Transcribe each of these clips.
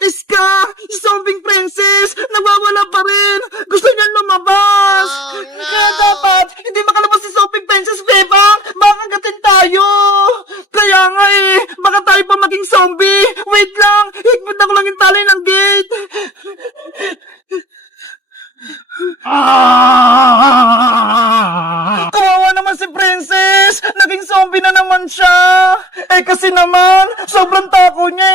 Iska! Si Zombie Princess! Nawawala pa rin! Gusto niya lumabas! Kaya dapat, hindi makalabas si Zombie Princess, Bebang! Baka gatin tayo! Kaya nga baka tayo pa maging zombie! Wait lang! Higpit ako lang yung tali ng gate! Kawawa naman si Princess! Naging zombie na naman siya! Kasi naman, sobrang tako niya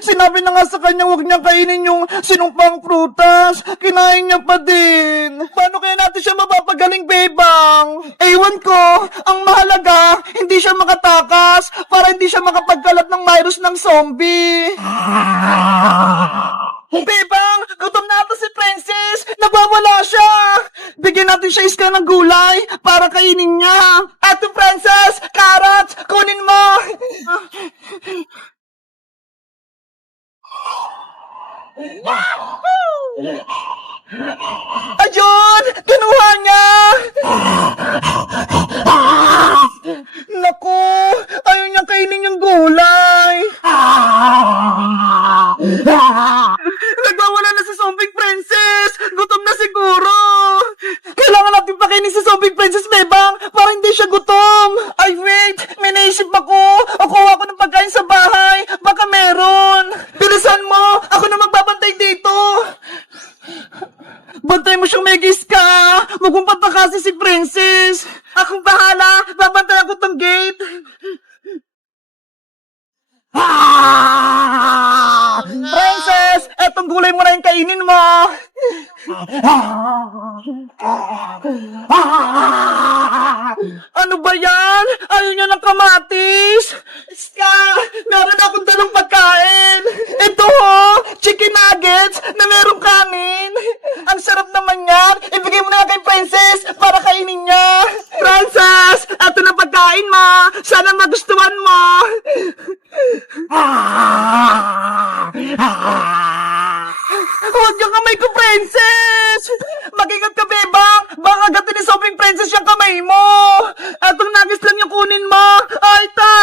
Sinabi na nga sa kanya huwag niya kainin yung sinumpang prutas. Kinain niya pa din. Paano kaya natin siya mapapagaling, Bebang? Ewan ko, ang mahalaga, hindi siya makatakas para hindi siya makapagkalat ng virus ng zombie. Bebang, gutom na ata si Princess! Nagwawala siya! Bigyan natin siya iska ng gulay para kainin niya. Ate Princess, carrots, kunin mo! Ayun! Kinuha niya! Naku! Ayaw niya kainin yung gulay! Nagwawala na si Zombie Princess! Gutom na siguro! Kailangan natin pakainin si Zombie Princess, Bebang, para hindi siya gutom! Ay, wait! May naisip ako! Kuha ko ng pagkain sa bahay! Baka meron! Bilisan mo! Ako na magbabantay dito! Bantay mo siyang Megis ka! Magumpat na kasi si Princess! Akong bahala! Babantay ako tong gate! Princess! Etong gulay mo na yung kainin mo! Ano ba yan? Ayaw niya ng kamatis! Iska! Meron akong dalang pagkain! Ito chicken nuggets na merong kanin! Ang sarap naman yan! Ibigay mo na kay Princess para kainin niya! Princess! Ito na pagkain mo! Sana magustuhan mo! Huwag yung kamay ko, Princess! Mag-ingat ka, Bebang! Baka gatin ni Sobrang Princess yung kamay mo! Atong nagis lang yung kunin mo! Ay, ta!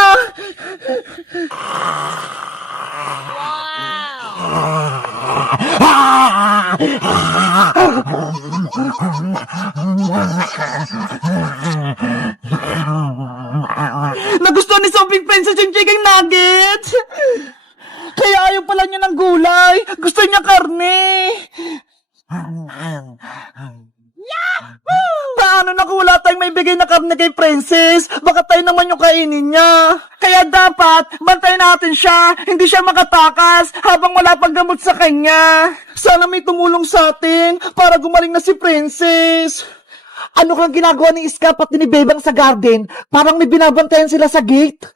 Nagustuhan ni Sobrang Princess yung chicken nuggets! Kaya ayaw pala niya ng gulay. Gusto niya karne. Paano na kung wala tayong may bigay na karne kay Princess? Baka tayo naman yung kainin niya. Kaya dapat, bantayan natin siya. Hindi siya makatakas habang wala pang gamot sa kanya. Sana may tumulong sa atin para gumaling na si Princess. Ano kang ginagawa ni Iska pati ni Bebang sa garden? Parang may binabantayan sila sa gate.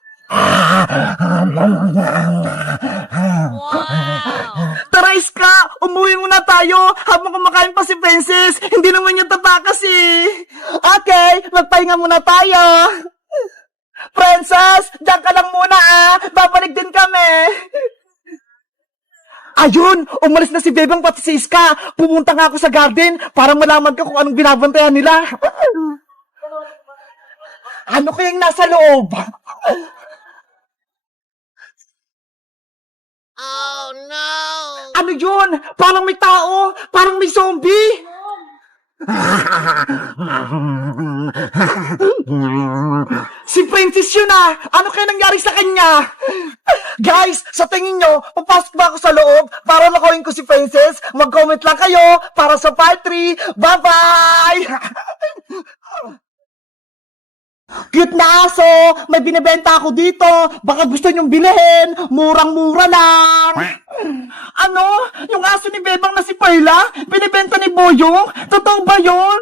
Tara, Iska! Umuwi muna tayo habang kumakain pa si Princess. Hindi naman niya tatakas Okay, magpahinga muna tayo. Princess, diyan ka lang muna Babalik din kami. Ayun! Umalis na si Bebang pati si Iska. Pumunta nga ako sa garden para malaman ko kung anong binabantayan nila. Ano kayang nasa loob? Oh, no! Ano yun? Parang may tao! Parang may zombie! Si Princess yun Ano kaya nangyari sa kanya? Guys, sa tingin nyo, papasok ba ako sa loob para makuhin ko si Princess? Mag-comment lang kayo para sa part 3. Bye-bye! Cute na aso! May binibenta ako dito! Baka gusto nyong bilhin! Murang-mura lang! Ano? Yung aso ni Bebang na si Perla? Binibenta ni Boyong? Totoo ba yun?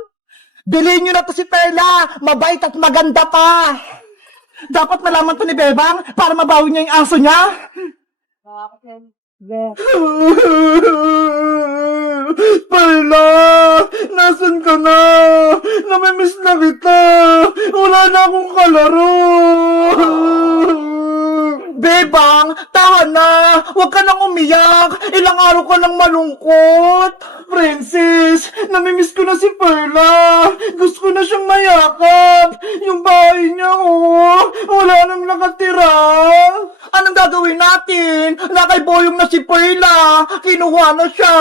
Bilhin nyo na to si Perla! Mabait at maganda pa! Dapat malaman to ni Bebang para mabawi niya yung aso niya! Perla! Nasaan ka na? Namimiss na kita! Wala na akong kalaro! Bebang, tahan na! Huwag ka nang umiyak! Ilang araw ka nang malungkot! Princess, namimiss ko na si Perla! Gusto ko na siyang mayakap! Yung bahay niya, oh! Wala nang nakatira! Anong gagawin natin? Nakay Boyong na si Perla! Kinuha na siya!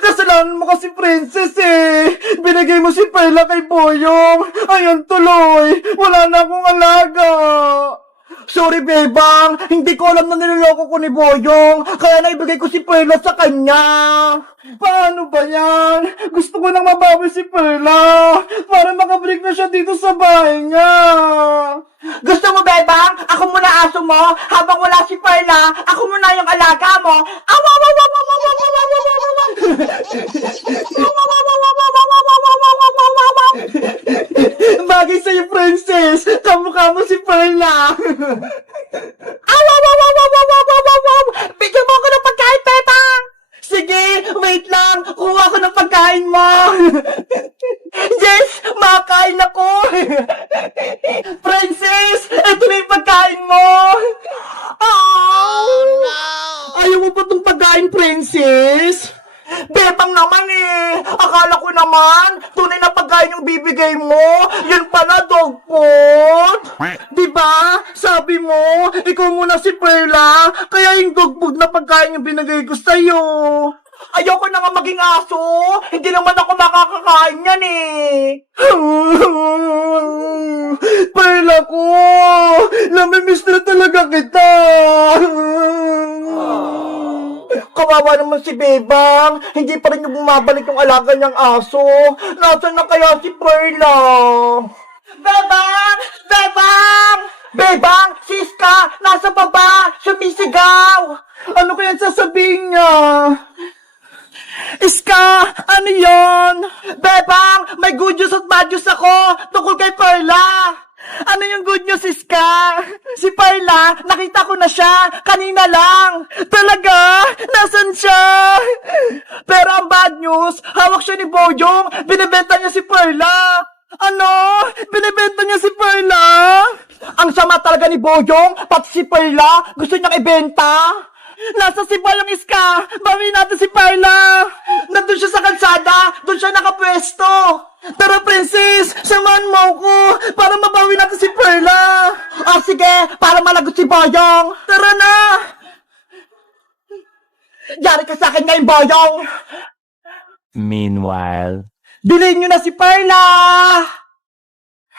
Kasalanan mo kasi, Princess, eh! Binigay mo si Perla kay Boyong! Ayan tuloy! Wala na akong alaga! Sorry, Bebang. Hindi ko alam na niloloko ko ni Boyong. Kaya naibigay ko si Perla sa kanya. Paano ba yan? Gusto ko nang mabawi si Perla para makabalik na siya dito sa bahay niya. Gusto mo, Bebang? Ako muna aso mo. Habang wala si Perla, ako muna yung alaga mo. Bagay sa'yo, Princess. Kamukha mo si Perla. Bigyan mo ako ng pagkain, Bebang. Sige, wait lang. Kuha ko ng pagkain mo. Yes, makain ako. Princess, ito na yung pagkain mo. Oh, no. Ayaw mo pa itong pagkain, Princess? Bebang naman eh. Akala ko naman, tunay na pagkain yung bibigay mo. Yan pala, dog food. Diba? Sabi mo, ikaw muna si Perla, kaya yung dog food na pagkain yung binigay ko sa'yo. Ayoko na nga maging aso. Hindi naman ako makakakain yan eh. Perla ko, namimiss na talaga kita. Kawawa naman si Bebang. Hindi pa rin yung bumabalik yung alaga niyang aso. Nasaan na kaya si Perla? Bebang! Bebang! Bebang! Siska! Nasa baba! Sumisigaw! Ano kaya sasabihin niya? Iska! Ano yon? Bebang! May good news at bad news ako tungkol kay Perla! Ano yung good news, Iska? Si Perla, nakita ko na siya kanina lang. Talaga? Nasaan siya? Pero ang bad news, hawak siya ni Boyong. Binibenta niya si Perla. Ano? Binibenta niya si Perla? Ang sama talaga ni Boyong, pati si Perla, gusto niyang ibenta. Nasa Cebu yung Iska. Bawiin natin si Perla. Nandun siya sa kalsada. Doon siya nakapwesto. Tara, Princess, samahan mo ko para mabawi natin si Perla. Ah, sige, para malagot si Boyong. Tara na. Yari ka sa akin ngayon, Boyong. Meanwhile, Bilhin nyo na si Perla.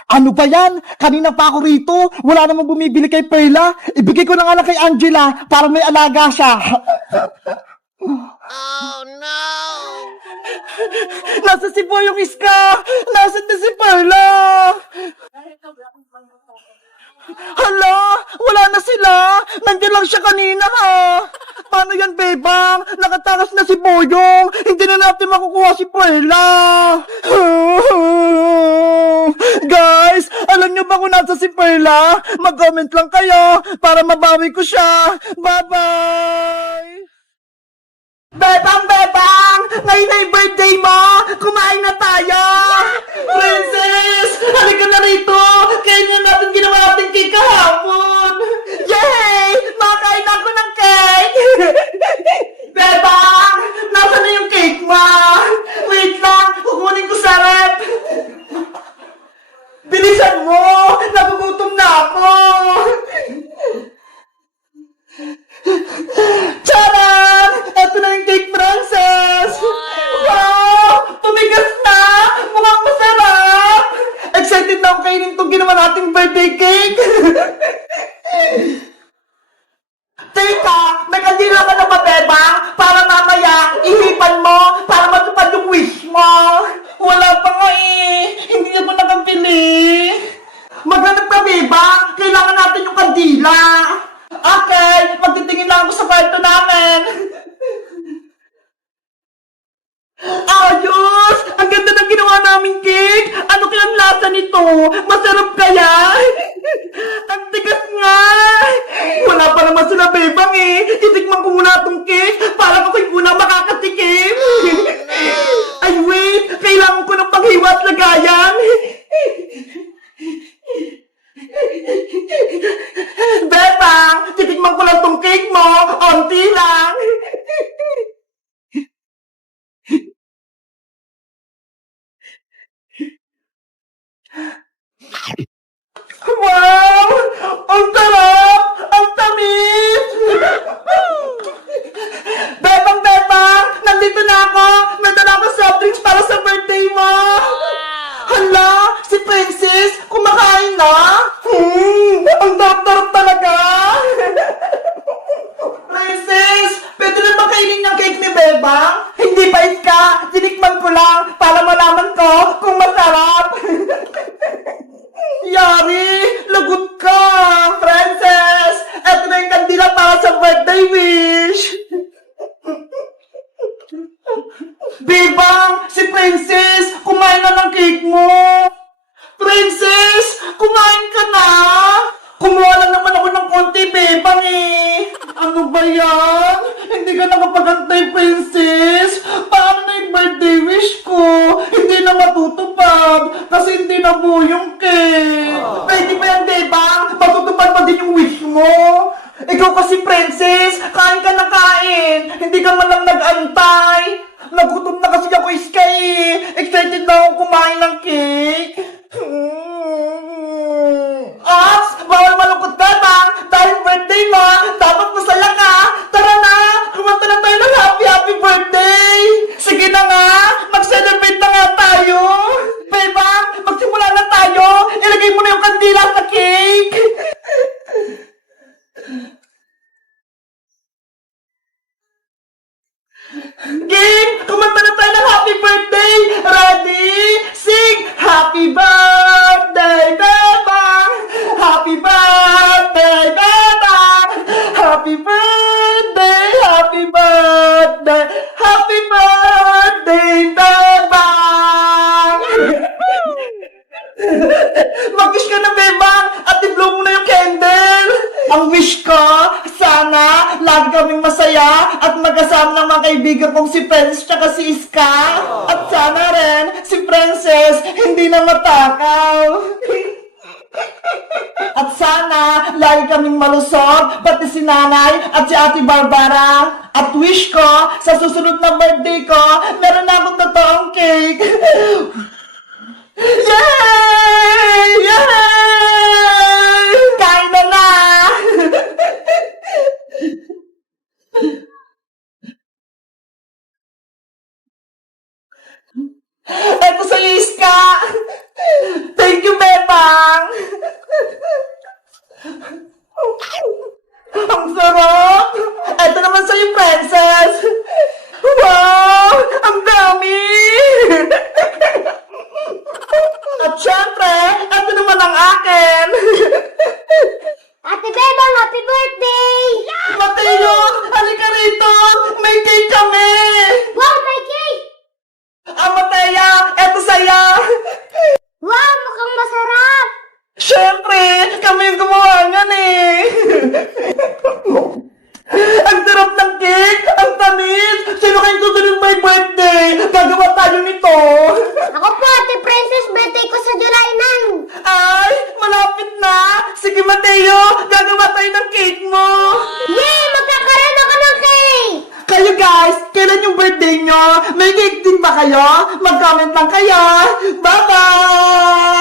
Ano ba yan? Kanina pa ako rito. Wala namang bumibili kay Perla. Ibigay ko na nga lang kay Angela para may alaga siya. Oh no! Nasa si Boyong Iska! Nasaan na si Perla? Hala! Wala na sila! Nandiyan lang siya kanina ha! Paano yan, Bebang? Nakatakas na si Boyong! Hindi na natin makukuha si Perla! Guys! Alam niyo ba kung nasa si Perla? Mag-comment lang kayo para mabawi ko siya! Bye-bye! Bebang! Bebang! Ngayon ay birthday mo! Kumain na tayo! Princess! Halika na rito! Kaya na natin ginawa natin cake kahapon! Yay! Makain na ako ng cake! Bebang! Nasaan na yung cake mo? Wait lang! Kukunin ko sa rep! Bilisan mo! Nagugutom na ako! Charan! Ito na yung cake, Princess! Wow! Tumigas na! Mukhang masarap! Excited na ako kainin itong ginawa nating birthday cake! Teka! Nagkandila ka na ba, Bebang? Para mamaya, ihipan mo para matupad yung wish mo! Wala pa nga eh! Hindi ako nakabili! Maghanap ka, Bebang! Kailangan natin yung kandila! Okay, magtitingin lang ako sa kwarto namin. Ayos! Ang ganda ng ginawa naming cake! Ano kayang lasa nito? Masarap kaya? Ang tigas nga! Wala pa naman sila, Bebang eh! Itikman ko muna itong cake para ako'y muna makakatikim! Ay wait! Kailangan ko ng paghiwa at lagayan! Bebang! cake mo, onti lang. Wow! Ang sarap! Ang tamis! Bebang! Nandito na ako! May dala ako soft drinks para sa birthday mo! Hala! Si Princess! Kumakain na! Ang darap-darap talaga! Princess! Pwede na ba kainin yung cake ni Bebang? Hindi pait ka! Tinikman ko lang para malaman ko kung masarap! Yari! Lagot ka! Princess! Eto na yung kandila para sa birthday wish! Bebang! Si Princess! Kumain na ng cake mo! Princess! Kumain ka na! Kumuha lang naman ako ng konti, Bebang eh! Ano ba yan? Hindi ka nakapagantay, Princess! Paano na yung birthday wish ko? Hindi na matutupad kasi hindi na buo yung cake! Pwede ba yan, Bebang? Matutupad pa din yung wish mo? Ikaw kasi, Princess! Kain ka na kain! Hindi ka man lang nag-antay! Nagutom na kasi ako, Sky eh! Excited na akong kumain ng cake! Ops! Bawal malungkot ka, Bang! Dahil birthday mo, dapat masaya ka! Tara na! Kumanta na tayo ng happy birthday! Sige na nga! Mag-celebrate na nga tayo! Bebang, magsimula na tayo! Ilagay mo na yung kandila sa cake! Game! Kumanta na tayo ng happy birthday! Ready? Sing! Happy birthday, Bebang! Happy birthday, Bebang! Happy birthday, happy birthday, happy birthday, Bebang! Mag-wish ka na, Bebang! At i-blow mo na yung candle! Ang wish ko, sana lagi kaming masaya at magkasama ng mga kaibigan kong si Princess tsaka si Iska. At sana rin si Princess hindi na matakaw. At sana lagi kaming malusog, pati si Nanay at si Ate Barbara. At wish ko, sa susunod na birthday ko, meron na akong totoong cake. Yay! Yay! Kain na na! Eto sa Iska! Thank you, Bebang! Ang sarap! Eto naman sa'yo, Princess! Wow! Ang dami! At syempre, eto naman ang akin! Ate Bebang, happy birthday! Mateo! Halika rito! May cake kami! Wow, may cake! Matea! Eto sa'yo! Wow, mukhang masarap! Syempre! Kami yung gumawa niyan eh! Ang sarap ng cake! Ang tamis! Sino kayong susunod my birthday? Gagawa tayo nito! Ako po, Ate Princess, birthday ko sa July 9! Ay! Malapit na! Sige, Mateo! Gagawa tayo ng cake mo! Yay! Magkakaroon ako ng cake! Kayo guys, kailan yung birthday nyo? May cake din ba kayo? Mag-comment lang kayo! Bye-bye!